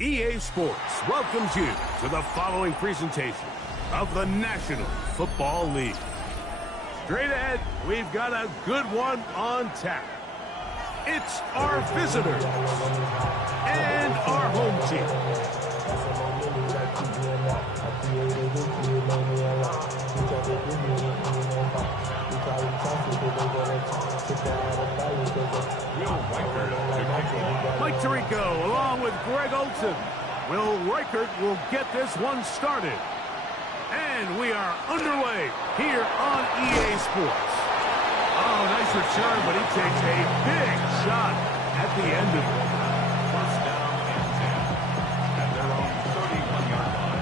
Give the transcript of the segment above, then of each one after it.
EA Sports welcomes you to the following presentation of the National Football League. Straight ahead, we've got a good one on tap. It's our visitors and our home team. Mike Tirico along with Greg Olson. Will Reichert will get this one started. And we are underway here on EA Sports. Oh, nice return, but he takes a big shot at the end of it. First down and 10 at their own 31-yard line.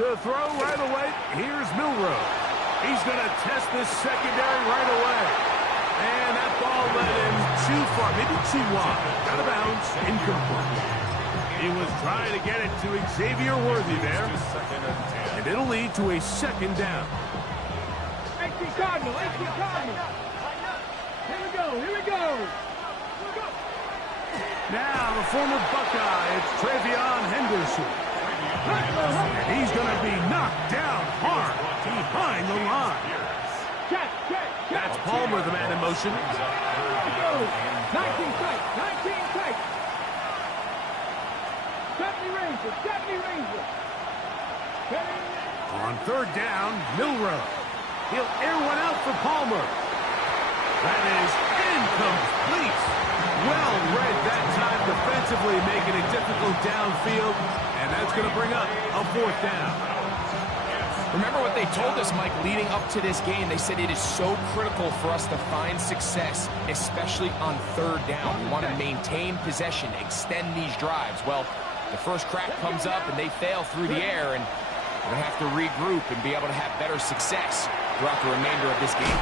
To throw right away, here's Milrow. He's going to test this secondary right away. And that ball led him too far, maybe too wide. Out of bounds, incomplete. He was trying to get it to Xavier Worthy there. And it'll lead to a second down. Cardinal. Here we go. Now, the former Buckeye, it's Travion Henderson. And he's going to be knocked down hard behind the line. That's Palmer, the man in motion. 19 tight. 70 Ranger. On third down, Milrow. He'll air one out for Palmer. That is incomplete. Well read that time defensively, making it difficult downfield. And that's going to bring up a fourth down. Remember what they told us, Mike, leading up to this game. They said it is so critical for us to find success, especially on third down. We want to maintain possession, extend these drives. Well, the first crack comes up and they fail through the air, and we're going to have to regroup and be able to have better success throughout the remainder of this game.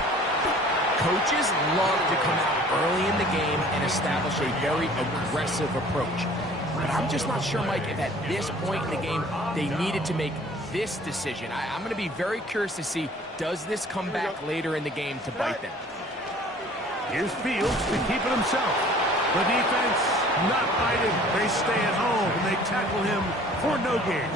Coaches love to come out early in the game and establish a very aggressive approach. But I'm just not sure, Mike, if at this point in the game they needed to make this decision. I'm going to be very curious to see, does this come back later in the game to bite them? Here's Fields to keep it himself. The defense not biting. They stay at home and they tackle him for no gain.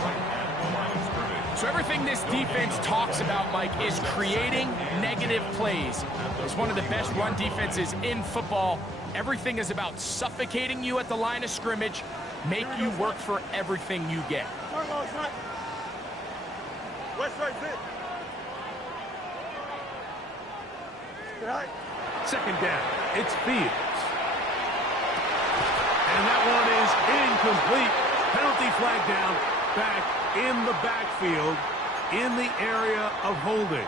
So everything this defense talks about, Mike, is creating negative plays. It's one of the best run defenses in football. Everything is about suffocating you at the line of scrimmage, make you work for everything you get. Second down, it's Fields. And that one is incomplete. Penalty flag down, back in the backfield, in the area of holding.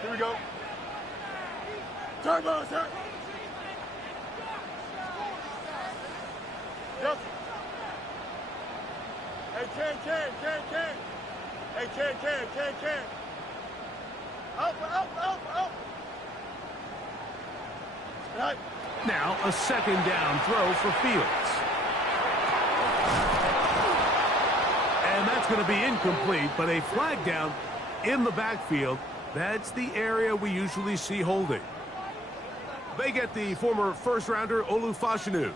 Here we go. Turbo, sir. Yes. Hey, Ken. Hey, Ken. Out. Right. Now a second down throw for Fields. And that's going to be incomplete, but a flag down in the backfield. That's the area we usually see holding. They get the former first-rounder Olu Fashanu.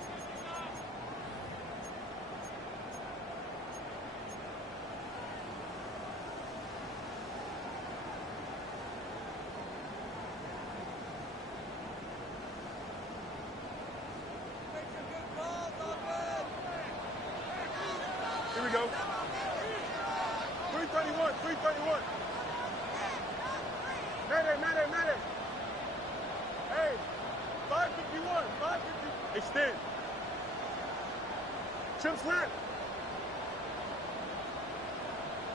go. 331, 331. Mayday. Hey, 551, 550. Extend. Chip slant.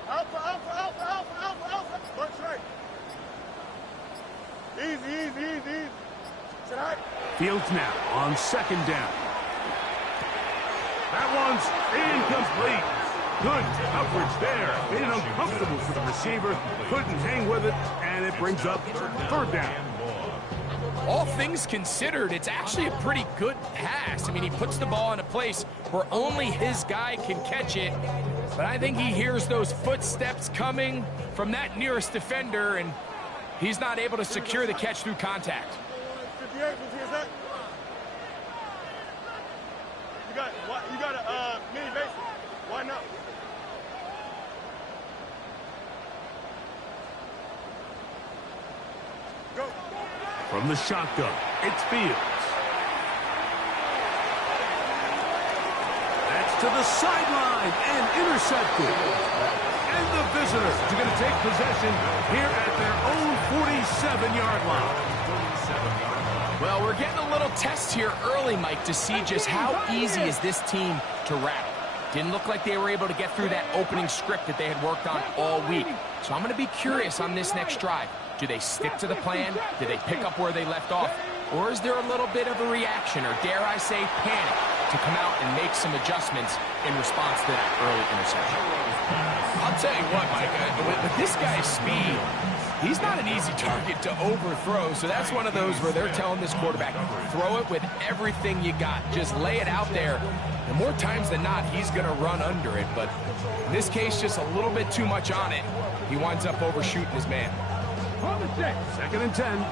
Alpha. Bunch right. Easy. Sit high. Fields now on second down. That one's incomplete. Good coverage there. Made it uncomfortable for the receiver. Couldn't hang with it, and it brings up third down. All things considered, it's actually a pretty good pass. I mean, he puts the ball in a place where only his guy can catch it. But I think he hears those footsteps coming from that nearest defender, and he's not able to secure the catch through contact. 58, is that? You got a mini base. Why not? Go. From the shotgun, it's Fields. That's to the sideline and intercepted. And the visitors are going to take possession here at their own 47-yard line. Well, we're getting a little test here early, Mike, to see just how easy is this team to rattle. Didn't look like they were able to get through that opening script that they had worked on all week. So I'm going to be curious on this next drive. Do they stick to the plan? Do they pick up where they left off? Or is there a little bit of a reaction, or dare I say panic, to come out and make some adjustments in response to that early interception? I'll tell you what, Mike, with this guy's speed, he's not an easy target to overthrow, so that's one of those where they're telling this quarterback, throw it with everything you got. Just lay it out there. And more times than not, he's going to run under it. But in this case, just a little bit too much on it. He winds up overshooting his man. On the check. 2nd and 10.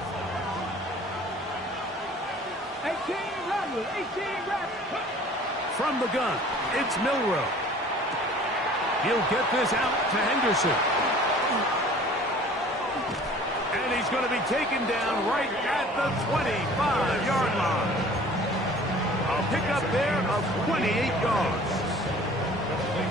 18 Rattler. From the gun, it's Milrow. He'll get this out to Henderson. And he's going to be taken down right at the 25-yard line. A pickup there of 28 yards.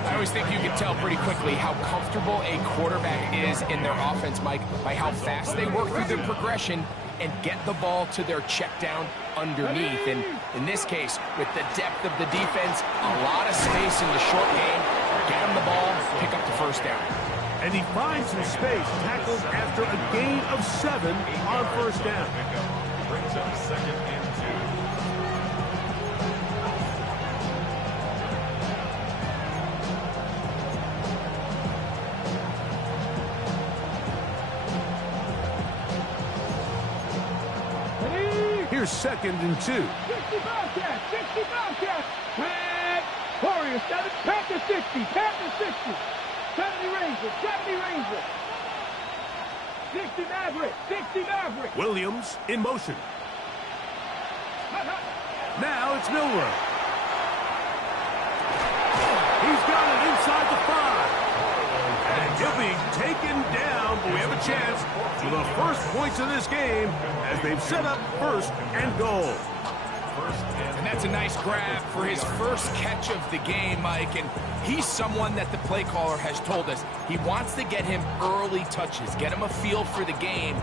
I always think you can tell pretty quickly how comfortable a quarterback is in their offense, Mike, by how fast they work through their progression and get the ball to their check down underneath. And in this case, with the depth of the defense, a lot of space in the short game, get him the ball, pick up the first down. And he finds some space, tackled after a gain of 7 on first down. Brings up 2nd and 2. Here's 2nd and 2. 60 Bobcats. Warriors 7, Panthers 60. 70 Rangers. 60 Maverick. Williams in motion. Now it's Milrow. He's got it inside the 5. And he'll be taken down, but we have a chance for the first points of this game as they've set up 1st and goal. And that's a nice grab for his first catch of the game, Mike. And he's someone that the play caller has told us he wants to get him early touches, get him a feel for the game.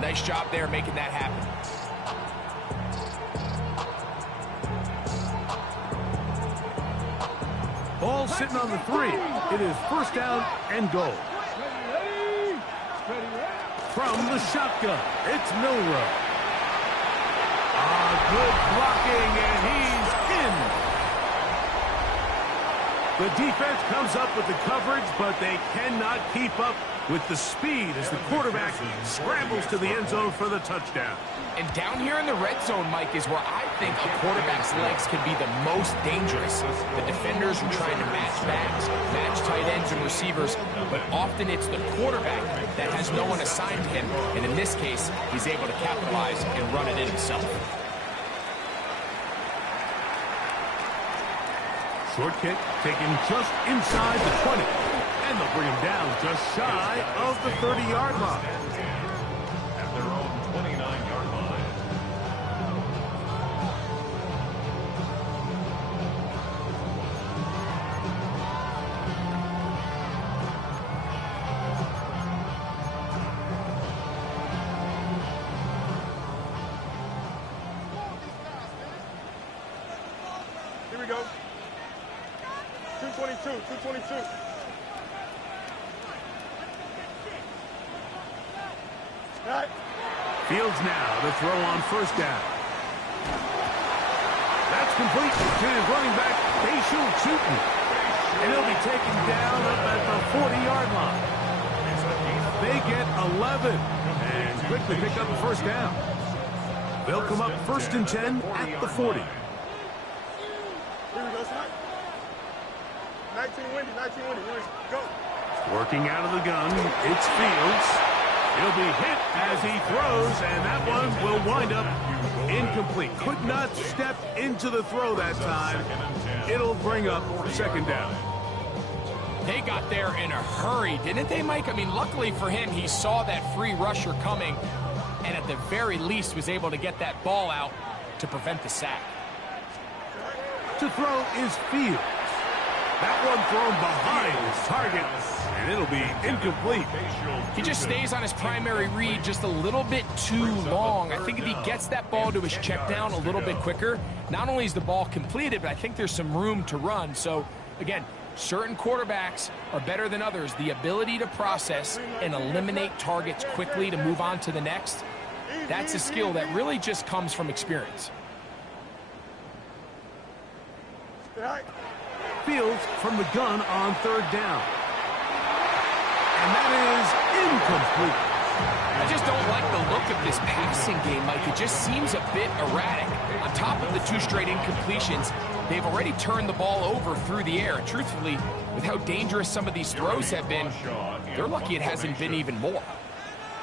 Nice job there making that happen. Ball sitting on the 3. It is 1st down and goal. From the shotgun, it's Milrow. Good blocking, and he's in. The defense comes up with the coverage, but they cannot keep up with the speed as the quarterback scrambles to the end zone for the touchdown. And down here in the red zone, Mike, is where I think a quarterback's legs can be the most dangerous. The defenders are trying to match backs, match tight ends and receivers, but often it's the quarterback that has no one assigned to him, and in this case, he's able to capitalize and run it in himself. Short kick taken just inside the 20. And they'll bring him down just shy of the 30-yard line. at their own 29-yard line. 222, 222. All right. Fields now to throw on first down. That's complete to his running back, Gauntlet Vs. Retro Szn. And he'll be taken down up at the 40-yard line. They get 11 and quickly pick up the first down. They'll come up 1st and 10 at the 40. Here we go, son. 19 windy, 19 windy. Here we go. Working out of the gun, it's Fields. He'll be hit as he throws, and that one will wind up incomplete. Could not step into the throw that time. It'll bring up 2nd down. They got there in a hurry, didn't they, Mike? I mean, luckily for him, he saw that free rusher coming, and at the very least was able to get that ball out to prevent the sack. To throw is Fields. That one thrown behind his target, and it'll be incomplete. He just stays on his primary read just a little bit too long. I think if he gets that ball to his check down a little bit quicker, not only is the ball completed, but I think there's some room to run. So, again, certain quarterbacks are better than others. The ability to process and eliminate targets quickly to move on to the next, that's a skill that really just comes from experience. All right. Fields from the gun on 3rd down. And that is incomplete. I just don't like the look of this passing game, Mike. It just seems a bit erratic. On top of the 2 straight incompletions, they've already turned the ball over through the air. And truthfully, with how dangerous some of these throws have been, they're lucky it hasn't been even more.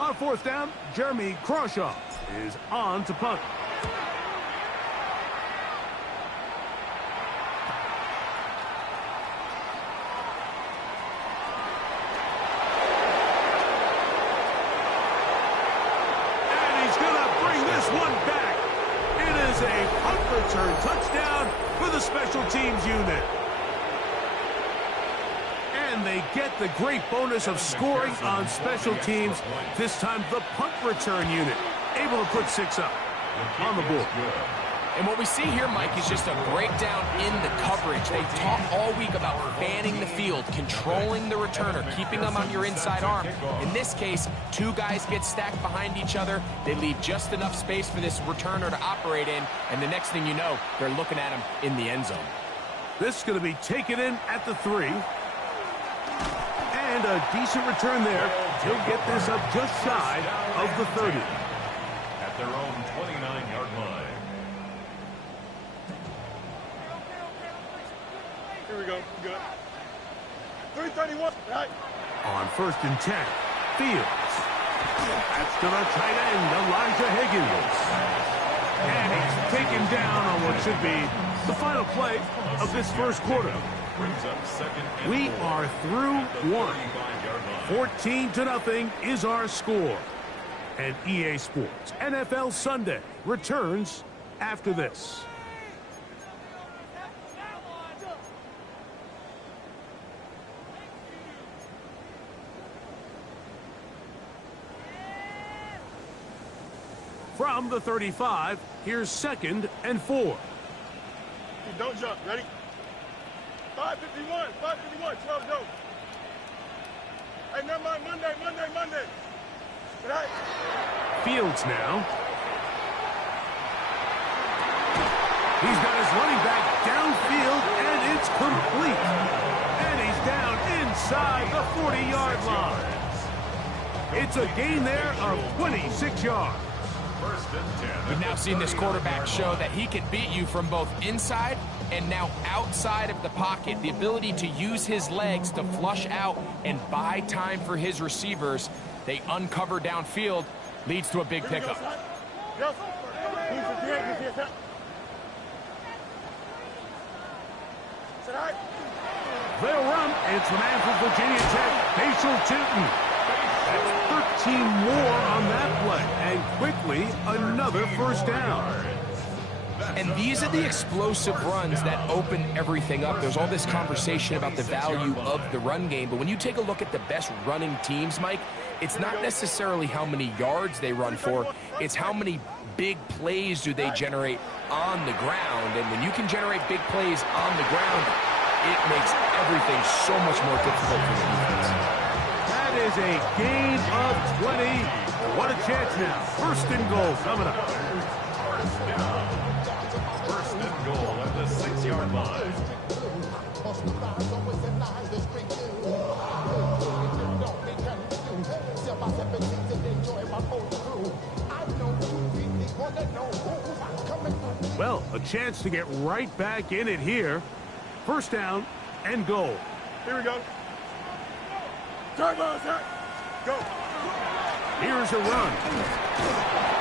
On 4th down, Jeremy Crawshaw is on to punt. Return touchdown for the special teams unit. And they get the great bonus of scoring on special teams. This time the punt return unit able to put 6 up on the board. And what we see here, Mike, is just a breakdown in the coverage. They talk all week about fanning the field, controlling the returner, keeping them on your inside arm. In this case, 2 guys get stacked behind each other. They leave just enough space for this returner to operate in, and the next thing you know, they're looking at him in the end zone. This is going to be taken in at the 3. And a decent return there. He'll get this up just shy of the 30. At their own 29-yard line. Here we go. Good. 331. Right. On 1st and 10, Fields. That's to the tight end, Elijah Higgins. And he's taken down on what should be the final play of this 1st quarter. We are through 1. 14-0 is our score. And EA Sports NFL Sunday returns after this. From the 35, here's 2nd and 4. Don't jump. Ready? 551. 551. 12 to go. Hey, never mind. Monday. Right. Fields now. He's got his running back downfield, and it's complete. And he's down inside the 40-yard line. It's a gain there of 26 yards. We've now seen this quarterback show that he can beat you from both inside and now outside of the pocket. The ability to use his legs to flush out and buy time for his receivers. They uncover downfield, leads to a big pickup. They'll run. It's the man from Virginia Tech, Gauntlet Vs. That's 13 more on that play. And quickly, another 1st down. And these are the explosive runs that open everything up. There's all this conversation about the value of the run game, but when you take a look at the best running teams, Mike, it's not necessarily how many yards they run for, it's how many big plays do they generate on the ground. And when you can generate big plays on the ground, it makes everything so much more difficult for the defense. That is a gain of 20. What a chance now. First and goal coming up. First and goal at the 6-yard line. Well, a chance to get right back in it here. First down and goal. Here we go. Turbo, sir. Go. Here's a run.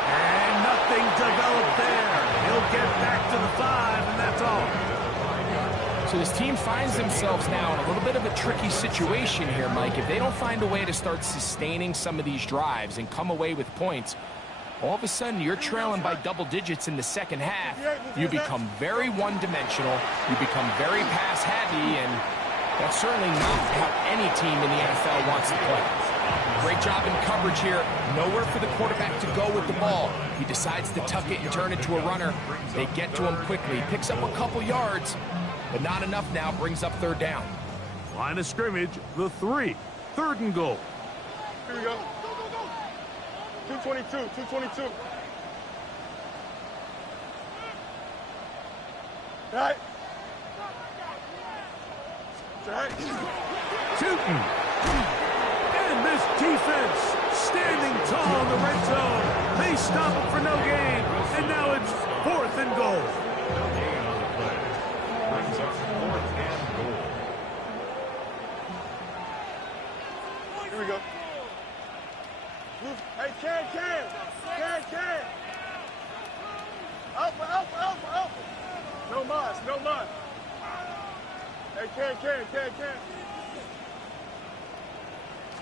And nothing developed there. He'll get back to the 5, and that's all. So this team finds themselves now in a little bit of a tricky situation here, Mike. If they don't find a way to start sustaining some of these drives and come away with points, all of a sudden you're trailing by double digits in the second half. You become very one-dimensional. You become very pass-heavy, and that's certainly not how any team in the NFL wants to play. Great job in coverage here. Nowhere for the quarterback to go with the ball. He decides to tuck it and turn it to a runner. They get to him quickly. Picks up a couple yards, but not enough now. Brings up third down. Line of scrimmage, the 3. Third and goal. Here we go. 222, 222. Right. Right. Shooting. And this defense standing tall in the red zone. They stop it for no gain. And now it's 4th and goal. No gain on the play. Brings up 4th and goal. Here we go. Hey, Can. Alpha. No mas. Hey, Can.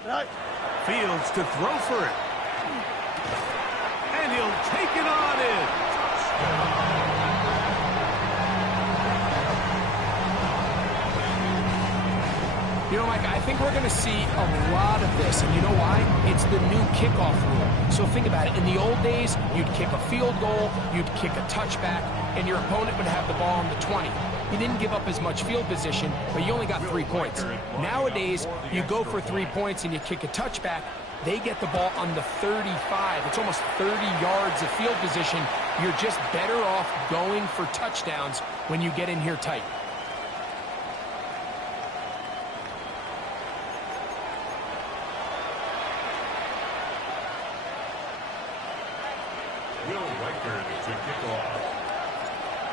Right. Fields to throw for it. And he'll take it on in. You know, Mike, I think we're going to see a lot of this, and you know why? It's the new kickoff rule. So think about it. In the old days, you'd kick a field goal, you'd kick a touchback, and your opponent would have the ball on the 20. You didn't give up as much field position, but you only got 3 points. Nowadays, you go for 3 points and you kick a touchback, they get the ball on the 35. It's almost 30 yards of field position. You're just better off going for touchdowns when you get in here tight.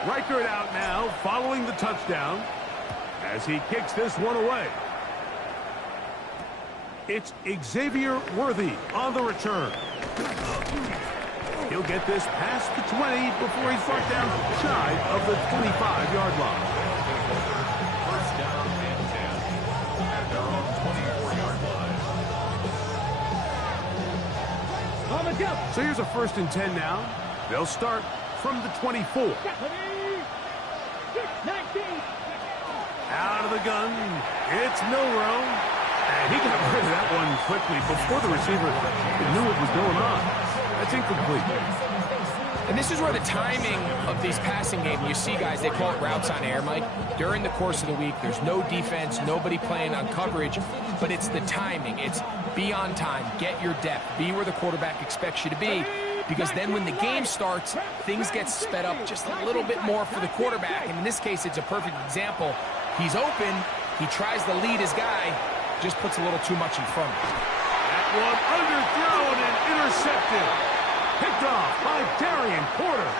Reichert out now, following the touchdown, as he kicks this one away. It's Xavier Worthy on the return. He'll get this past the 20 before he's brought down shy of the 25-yard line. First down and 10 at their own 24-yard line. So here's a 1st and 10 now. They'll start from the 24. Out of the gun, it's Milroe. And he got rid of that one quickly before the receiver knew what was going on. That's incomplete. And this is where the timing of these passing games, you see guys, they call it routes on air, Mike. During the course of the week, there's no defense, nobody playing on coverage, but it's the timing. It's be on time, get your depth, be where the quarterback expects you to be, because then when the game starts, things get sped up just a little bit more for the quarterback. And in this case, it's a perfect example. He's open, he tries to lead his guy, just puts a little too much in front of him. That one underthrown and intercepted. Picked off by Darian Porter.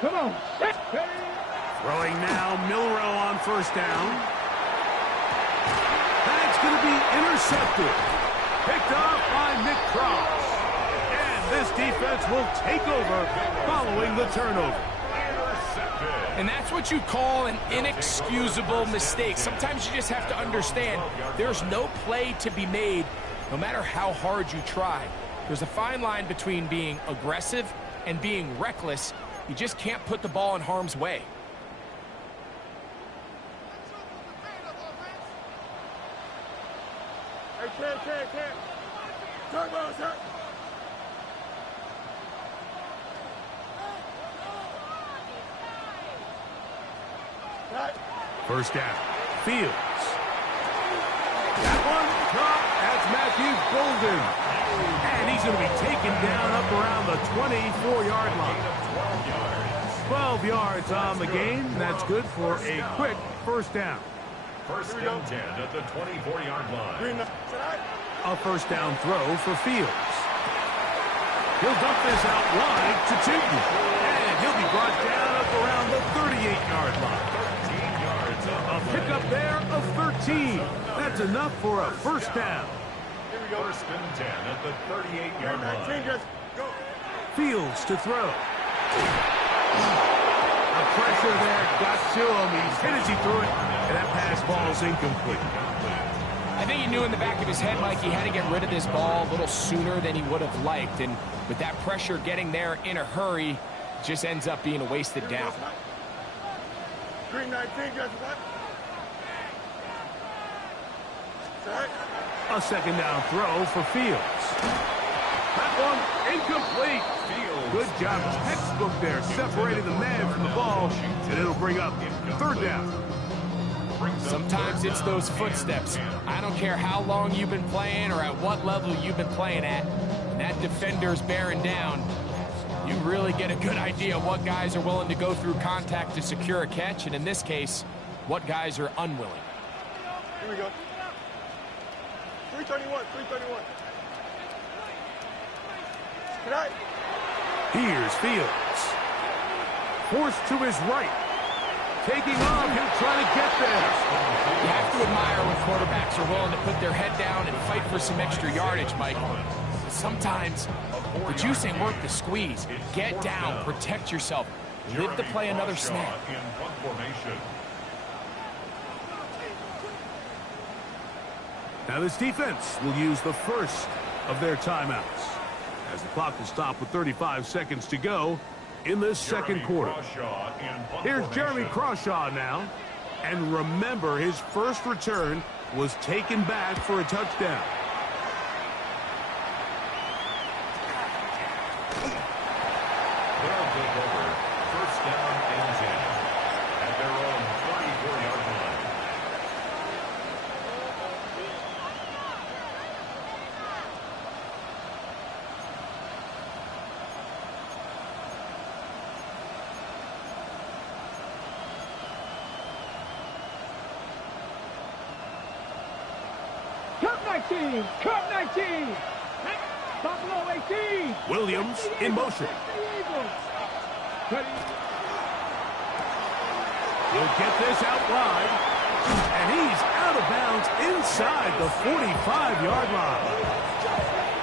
Come on. Throwing now, Milroe on first down. That's going to be intercepted. Picked off by Nick Cross. And this defense will take over following the turnover. Intercepted. And that's what you call an inexcusable mistake. Sometimes you just have to understand there's no play to be made, no matter how hard you try. There's a fine line between being aggressive and being reckless. You just can't put the ball in harm's way. Hey, Cam. Turbo, sir. Right. First down. Fields. That one caught. That's Matthew Golden. And he's going to be taken down up around the 24-yard line. 12 yards on the game. That's good for a quick first down. First and 10 at the 24-yard line. A first down throw for Fields. He'll dump this out wide to Tootin. And he'll be brought down up around the 38-yard line. 13 yards A pickup there of 13. That's enough for a first down. Here we go. First and 10 at the 38-yard line. Just go. Fields to throw. The pressure there got to him. He's hit as he threw it, and that pass ball's incomplete. I think he knew in the back of his head, Mike, he had to get rid of this ball a little sooner than he would have liked. And with that pressure getting there in a hurry, it just ends up being a wasted down. Green 19, just what? Sorry. A second down throw for Fields. That one incomplete. Good job. Textbook there, separating the man from the ball, and it'll bring up third down. Sometimes it's those footsteps. I don't care how long you've been playing or at what level you've been playing at. When that defender's bearing down, you really get a good idea of what guys are willing to go through contact to secure a catch, and in this case, what guys are unwilling. Here we go. 331. Tonight. Here's Fields. Forced to his right. Taking off, he'll try to get there. You have to admire when quarterbacks are willing to put their head down and fight for some extra yardage, Mike. Sometimes the juice ain't worth the squeeze. Get down, protect yourself, live to play another snap. Now this defense will use the first of their timeouts as the clock will stop with 35 seconds to go in this second quarter. Here's Jeremy Crawshaw now. And remember, his first return was taken back for a touchdown. They'll take over first down and 10 at their own 34-yard line. Cut 19. Buffalo 18. Williams in motion. He'll get this out wide. And he's out of bounds inside the 45-yard line.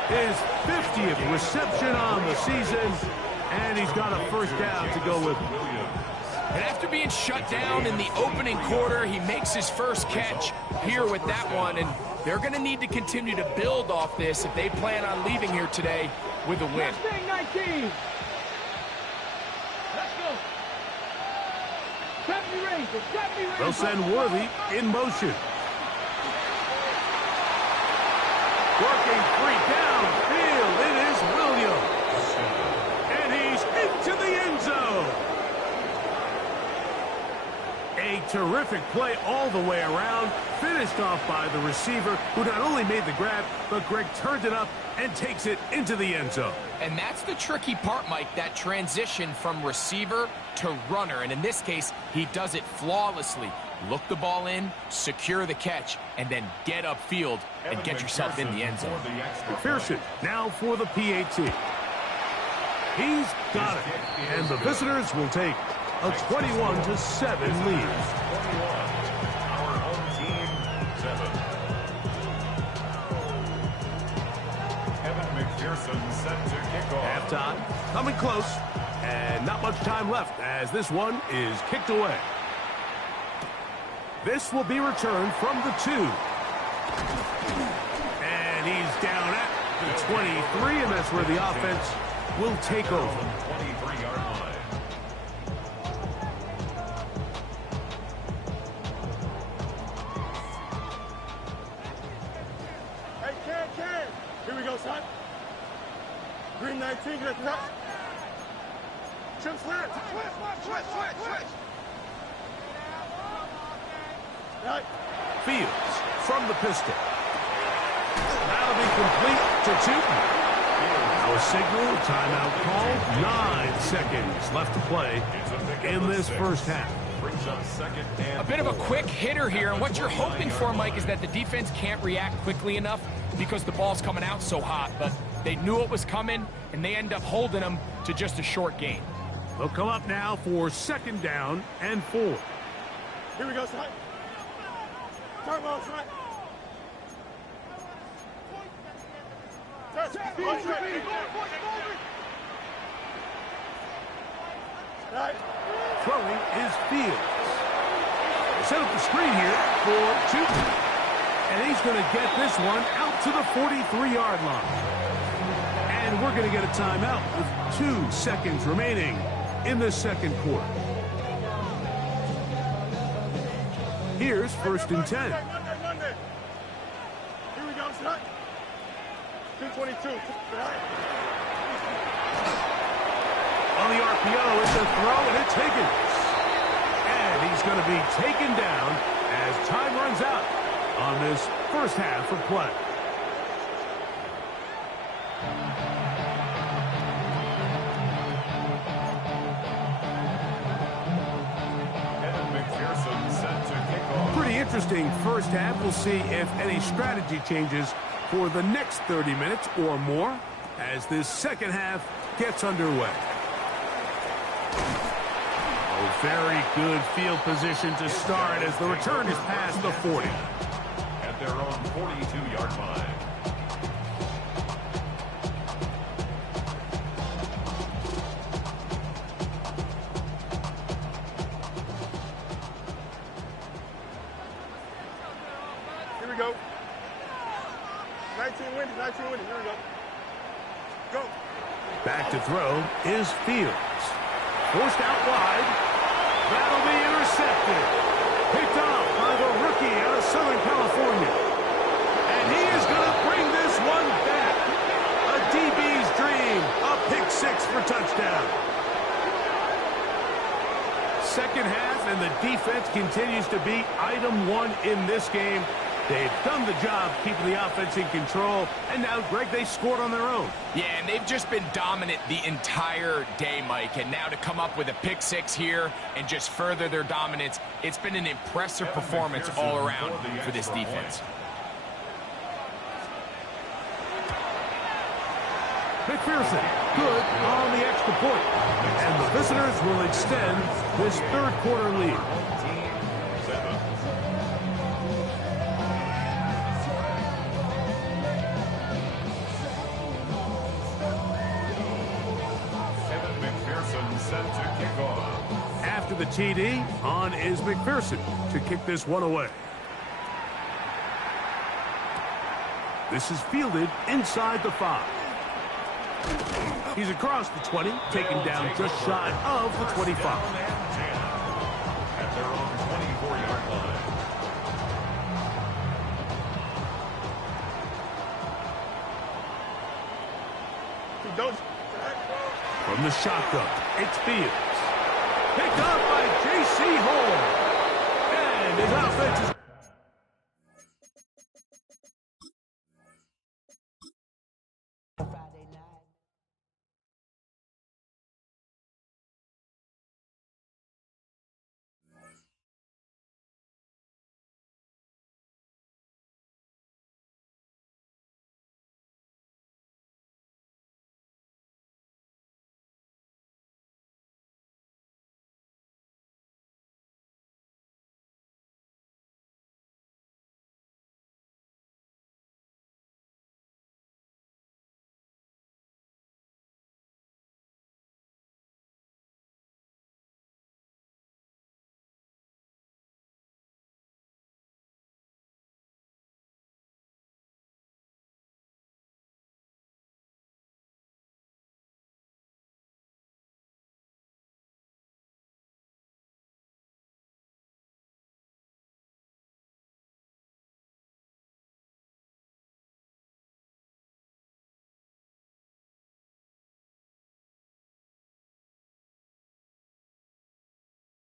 His 50th reception on the season. And he's got a first down to go with him. And after being shut down in the opening quarter, he makes his first catch here with that one. And they're going to need to continue to build off this if they plan on leaving here today with a win. 19. Let's go. 70 Rangers. They'll send Worthy in motion. Working free downfield. It is Williams. And he's into the end zone. A terrific play all the way around, finished off by the receiver, who not only made the grab, but Greg turned it up and takes it into the end zone. And that's the tricky part, Mike, that transition from receiver to runner. And in this case, he does it flawlessly. Look the ball in, secure the catch, and then get upfield and get yourself in the end zone. McPherson now for the PAT. He's got it. And the visitors will take a 21-7 lead. Our home team, 7. Kevin McPherson set to kick off. Halftime, coming close And not much time left as this one is kicked away. This will be returned from the 2. And he's down at the 23, and that's where the offense will take over. 23-yard line. Hey, Ken. Here we go, son. Green 19, get that. Chip switch. Right. Fields from the pistol. That'll be complete to Tootin. Now a signal, timeout call. 9 seconds left to play in this first half. A bit of a quick hitter here, and what you're hoping for, Mike, is that the defense can't react quickly enough because the ball's coming out so hot, but they knew it was coming, and they end up holding them to just a short gain. They'll come up now for 2nd down and 4. Here we go, son. Turn ball, son. Right. Throwing is Fields. They set up the screen here for Tootin. And he's going to get this one out to the 43-yard line. And we're going to get a timeout with 2 seconds remaining in the second quarter. Here's 1st and 10. Monday. Here we go, son. 222. On the RPO, it's a throw, and it's Higgins. And he's going to be taken down as time runs out on this first half of play. Pretty interesting first half. We'll see if any strategy changes for the next 30 minutes or more as this second half gets underway. Oh, very good field position to start as the return is past the 40. At their own 42-yard line. Here we go. 19 windy. Here we go. Go. Back to throw is Fields. Forced out wide. That'll be intercepted. Picked off by the rookie out of Southern California. And he is going to bring this one back. A DB's dream. A pick 6 for touchdown. Second half, and the defense continues to be item 1 in this game. They've done the job keeping the offense in control, and now, Greg, they scored on their own. Yeah, and they've just been dominant the entire day, Mike, and now to come up with a pick 6 here and just further their dominance, it's been an impressive performance all around for this defense. McPherson, good on the extra point. And the visitors will extend this third quarter lead. Set to kick off. After the TD, on is McPherson to kick this one away. This is fielded inside the 5. He's across the 20, taken down just shy of the 25. At their own 24-yard line. From the shotgun, it's Fields. Picked up by J.C. Hall. And his offense is